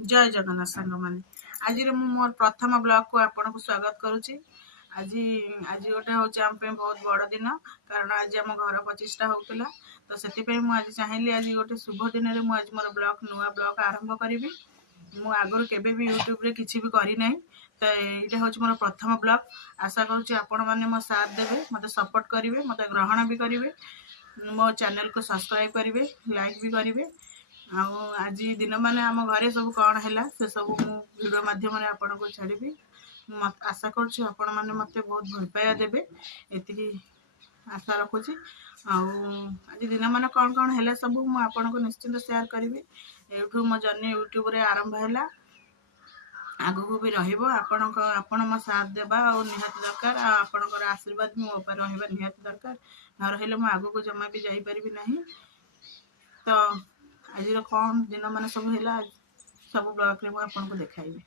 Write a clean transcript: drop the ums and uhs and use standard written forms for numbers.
जय जगन्नाथ सांग मैंने आज मोर प्रथम ब्लॉग को आपन को स्वागत करुच्ची। आज आज गोटे हूँ आम बहुत बड़ दिन कारण आज आम घर 25टा होता तो से मुझे चाहिए आज गोटे शुभ दिन में मुझे मोर ब्लॉग नुआ ब्लॉग आरंभ करी मु आगुरी केबे भी यूट्यूब रे किसी भी करना तो यहाँ हूँ मोर प्रथम ब्लॉग। आशा करुच्ची आपण मैंने मो साथ देवे मत सपोर्ट करेंगे मत ग्रहण भी करेंगे मो चैनल को सब्सक्राइब करेंगे लाइक भी करेंगे। आज दिन माने आम घरे सब कौन है से सब मु वीडियो माध्यम आपन को छाड़ी आशा करुच्ची आपण मैंने मत बहुत भल पाया देवे एति आशा रखुची। आज दिन मान कौन कौन है सब मुझे निश्चिंत शेयर करी एठू मो जर्नी यूट्यूब रे आरंभ है आगु को भी रहिबो आपण मो साथ देबा और निहाती दरकार आपणकर आशीर्वाद मो ऊपर रहिबा निहाती दरकार न रहिले मो आगु को जमा भी जाई परिबी नहीं। तो आज कौन दिन मान सब है सब ब्लॉग रे मु आपन को देखाइबी।